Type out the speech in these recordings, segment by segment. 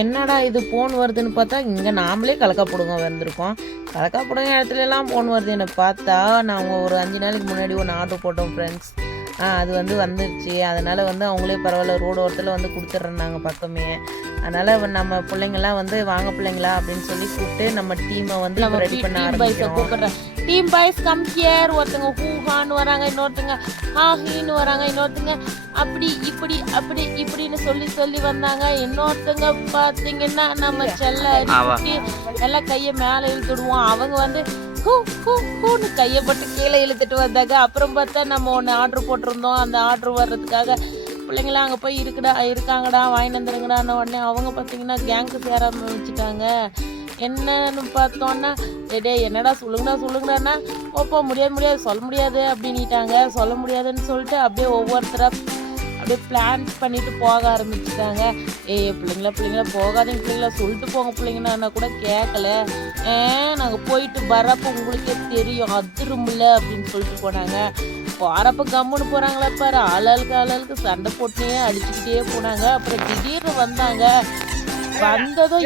என்னடா இது ஃபோன் வருதுன்னு பார்த்தா இங்கே நாமளே கலக்காப்படுங்க வந்திருக்கோம். கலக்காப்படுங்க இடத்துலலாம் ஃபோன் வருது என்னை பார்த்தா. நாங்கள் ஒரு 5 நாளைக்கு முன்னாடி ஒன்று ஆர்டர் போட்டோம் ஃப்ரெண்ட்ஸ். அது வந்துருச்சு. அதனால் அவங்களே பரவாயில்ல ரோடு ஓரத்தில் கொடுத்துட்றாங்க பக்கமே. அதனால் நம்ம பிள்ளைங்கள்லாம் வாங்க பிள்ளைங்களா அப்படின்னு சொல்லி கூப்பிட்டு நம்ம டீமை நம்ம ரெடி பண்ண ஆரம்பிக்கிறோம். Team boys come here. ஒருத்தங்க ஹூஹான்னு வராங்க, இன்னொருத்தங்க ஹாஹின்னு வராங்க, இன்னொருத்தங்க அப்படி இப்படி அப்படி இப்படின்னு சொல்லி வந்தாங்க. இன்னொருத்தங்க பார்த்தீங்கன்னா நம்ம செல்ல எல்லாம் கையை மேலே இழுத்துடுவோம். அவங்க ஹூன்னு கையப்பட்டு கீழே இழுத்துட்டு வந்தாங்க. அப்புறம் பார்த்தா நம்ம ஒன்று ஆர்டர் போட்டிருந்தோம். அந்த ஆர்டர் வர்றதுக்காக பிள்ளைங்களாம் அங்கே போய் இருக்காங்கடா வாங்கிட்டு வந்துருங்கடான்னு உடனே அவங்க பார்த்தீங்கன்னா கேங்கு சேர ஆரம்பிச்சுட்டாங்க. என்னன்னு பார்த்தோன்னா என்னடா சொல்லுங்கடான்னா ஓப்போ முடியாது சொல்ல முடியாது அப்படின்ட்டாங்க. சொல்ல முடியாதுன்னு சொல்லிட்டு அப்படியே ஒவ்வொருத்தராக அப்படியே பிளான் பண்ணிட்டு போக ஆரம்பிச்சுட்டாங்க. பிள்ளைங்களா போகாதீங்க பிள்ளைங்களா சொல்லிட்டு போங்க பிள்ளைங்கன்னா கூட கேட்கல. நாங்கள் போயிட்டு வரப்போ உங்களுக்கே தெரியும் அதிரும்ல அப்படின்னு சொல்லிட்டு போனாங்க. போகிறப்ப கம்முன்னு போகிறாங்களா பாரு, ஆளாளுக்கு சண்டை போட்டுனே அடிச்சுக்கிட்டே போனாங்க. அப்புறம் திடீர்னு வந்ததும்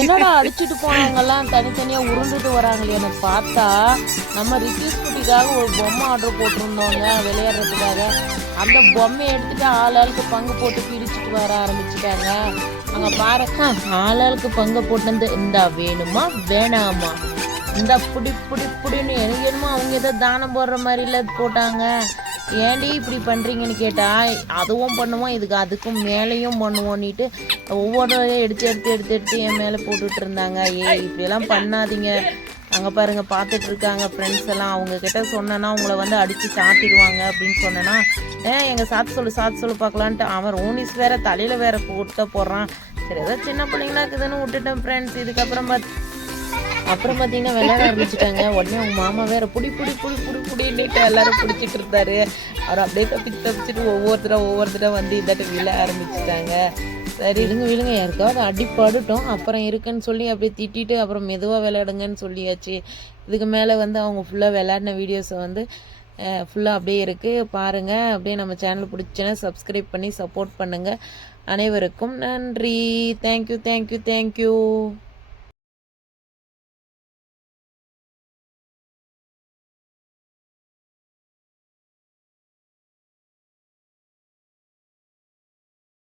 என்னடா அடிச்சுட்டு போனவங்கெல்லாம் தனித்தனியாக உருண்டுட்டு வராங்களேன்னு பார்த்தா நம்ம ரித்தீஷ் குட்டிக்காக ஒரு பொம்மை ஆர்டர் போட்டிருந்தோங்க விளையாடுறதுக்காக. அந்த பொம்மையை எடுத்துட்டு ஆளாளுக்கு பங்கு போட்டு பிரிச்சுட்டு வர ஆரம்பிச்சுட்டாங்க. அங்கே பாருங்க ஆளாளுக்கு பங்கு போட்டு இந்தா வேணுமா வேணாமா இந்த புடின்னு எனக்கு என்னமோ அவங்க ஏதோ தானம் போடுற மாதிரில போட்டாங்க. ஏன்டி இப்படி பண்ணுறீங்கன்னு கேட்டால் அதுவும் பண்ணுவோம் அதுக்கும் மேலேயும் பண்ணுவோன்னிட்டு ஒவ்வொரு எடுத்து என் மேலே போட்டுட்டு இருந்தாங்க. இப்படியெல்லாம் பண்ணாதீங்க. அங்கே பாருங்க பார்த்துட்டு இருக்காங்க ஃப்ரெண்ட்ஸ் எல்லாம். அவங்கக்கிட்ட சொன்னேன்னா அவங்கள அடித்து சாத்திடுவாங்க அப்படின்னு சொன்னேன்னா எங்கள் சாத்து சொல்லு பார்க்கலான்ட்டு அவன் ரோனிஸ் வேற தலையில் வேற போடுறான். சரி ஏதோ சின்ன பிள்ளைங்களா இருக்குதுன்னு விட்டுட்டேன் ஃப்ரெண்ட்ஸ். இதுக்கப்புறம் பார்த்தீங்கன்னா விளையாட ஆரம்பிச்சுட்டாங்க. உடனே அவங்க மாமா வேற புடின்னுட்டு எல்லாரும் பிடிச்சிட்டு இருந்தாரு. அவர் அப்படியே தப்பிச்சுட்டு ஒவ்வொருத்தரா இதாட்ட விழ ஆரம்பிச்சுட்டாங்க. சரி விழுங்க யாருக்காவது அடிப்பாடுட்டோம் அப்புறம் இருக்குன்னு சொல்லி அப்படியே திட்டிட்டு அப்புறம் மெதுவாக விளையாடுங்கன்னு சொல்லியாச்சு. இதுக்கு மேலே அவங்க ஃபுல்லாக விளையாடின வீடியோஸை ஃபுல்லாக அப்படியே இருக்குது பாருங்கள். அப்படியே நம்ம சேனல் பிடிச்சுன்னா சப்ஸ்கிரைப் பண்ணி சப்போர்ட் பண்ணுங்கள். அனைவருக்கும் நன்றி. தேங்க்யூ.